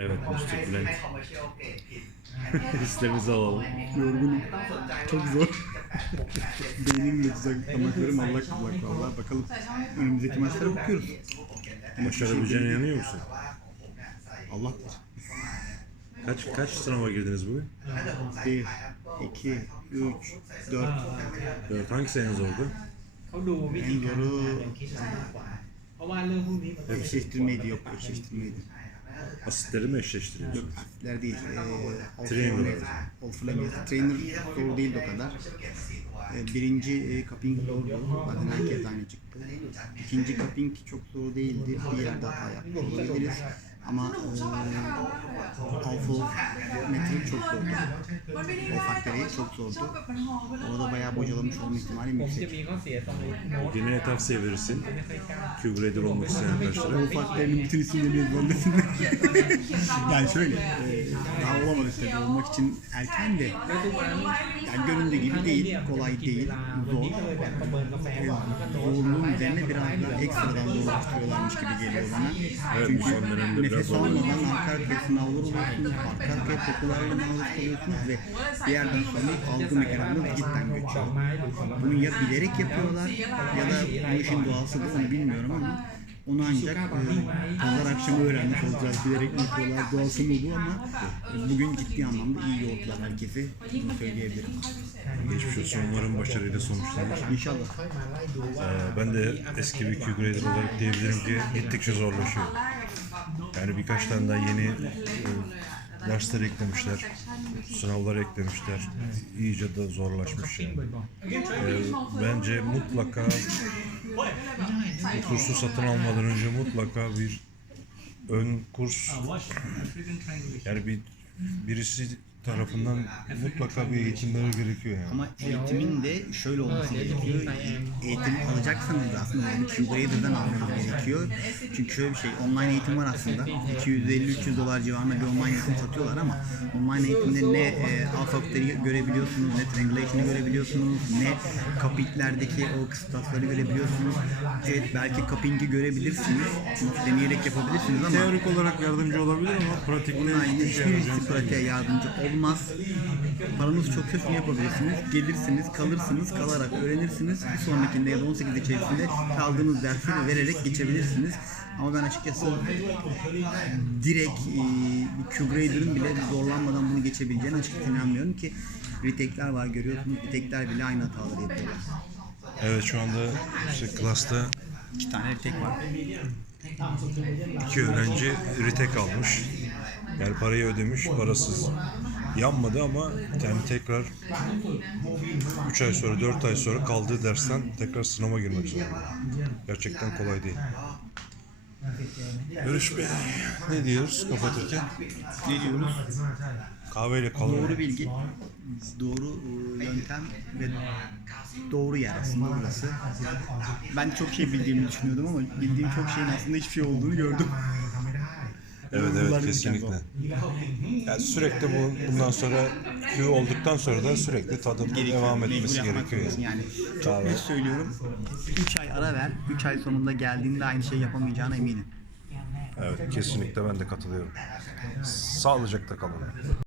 Evet, Mr. Blank. Blank. Listemizi alalım. Yorgunum. Çok zor. Beynim ve tuzak damaklarım allak bullak valla. Bakalım önümüzdeki maçlara bakıyoruz. Başarabileceğine inanıyor musun? Allah bilir. Kaç kaç sınava girdiniz bugün? 1, 2, 3, 4. Evet, hangisi en zordu? เขาดูวิธีการทำงานอย่างคิดมากกว่า เพราะว่าเรื่องพวกนี้มัน Eşleştirmeydi yok eşleştirmeydi. Asitleri mi eşleştiriyorsun? Yok asitler değil. Ee, Trainer. Olflamet. Trainer doğru değil o kadar. Ee, birinci e, cupping zordu. Zaten herkes aynı çıktı. İkinci cupping çok zor değildi. Bir yerde hata yapmış olabiliriz. Ama e, awful metrik çok zordu. O faktörü çok zordu. Orada bayağı bocalamış olma ihtimali yüksek. Yine tavsiye verirsin. Kübredir olmak isteyen arkadaşlara. O faktörünün bütün isimlerini zorlasınlar. yani şöyle, e, daha olamadık tabii. Olmak için erken de yani göründüğü gibi değil. Kolay değil. Zor. Zorluğun üzerine biraz daha ekstradan zorlaştırıyorlarmış gibi geliyor bana. Evet, Çünkü nefes almadan arka arkaya sınavlar oluyorsunuz, arka arkaya kokularla maruz kalıyorsunuz ve bir yerden sonra algı mekanizmanız cidden göçüyor. Bunu ya bilerek yapıyorlar ya da bu işin doğası da onu bilmiyorum ama onu ancak e, akşamı öğrenmiş olacağız bilerek yapıyorlar. Doğası mı bu ama e, bugün ciddi anlamda iyi yoğurtlar herkese. Bunu söyleyebilirim. Geçmiş olsun onların başarıyla sonuçlanır. İnşallah. Ee, ben de eski bir Q-Grader olarak diyebilirim ki gittikçe zorlaşıyor. Yani birkaç tane daha yeni e, dersler eklemişler, sınavlar eklemişler. İyice de zorlaşmış yani. Ee, bence mutlaka bu kursu satın almadan önce mutlaka bir ön kurs. Yani bir birisi tarafından mutlaka bir eğitimleri gerekiyor yani. Ama eğitimin de şöyle olması gerekiyor. Eğitim alacaksanız da aslında onu Q-Grader'dan almanız gerekiyor. Çünkü şöyle bir şey, online eğitim var aslında. 250-300 dolar civarında bir online eğitim satıyorlar ama online eğitimde ne e, alfa kuteri görebiliyorsunuz, ne triangulation'ı görebiliyorsunuz, ne cuppinglerdeki o kıstasları görebiliyorsunuz. Evet belki cupping'i görebilirsiniz, deneyerek yapabilirsiniz ama Teorik olarak yardımcı olabilir ama pratikte Bunun hiçbir şey pratiğe yardımcı olmaz. Paranız çoksa şunu yapabilirsiniz. Gelirsiniz, kalırsınız, kalarak öğrenirsiniz. Bir sonrakinde ya da 18 içerisinde kaldığınız dersleri vererek geçebilirsiniz. Ama ben açıkçası direkt e, Q-Grader'ın bile zorlanmadan bunu geçebileceğini açıkçası inanmıyorum ki retake'ler var görüyorsunuz. Retake'ler bile aynı hataları yapıyorlar. Evet şu anda işte klasta İki tane retake var. iki öğrenci retake almış. Yani parayı ödemiş, parasız yanmadı ama yani tekrar 3 ay sonra, 4 ay sonra kaldığı dersten tekrar sınava girmek zorunda. Gerçekten kolay değil. Görüş Bey, ne diyoruz kapatırken? Ne diyoruz? Kahveyle kalın. Doğru bilgi, doğru e, yöntem ve doğru yer aslında burası. Ben çok şey bildiğimi düşünüyordum ama bildiğim çok şeyin aslında hiçbir şey olduğunu gördüm. Evet evet kesinlikle. Yani sürekli bu bundan sonra Q olduktan sonra da sürekli tadım Gerekiyor, devam mecbur etmesi yapmak gerekiyor. zorundasın Yani. Çok net söylüyorum. 3 ay ara ver, 3 ay sonunda geldiğinde aynı şey yapamayacağına eminim. Evet kesinlikle ben de katılıyorum. Sağlıcakla kalın.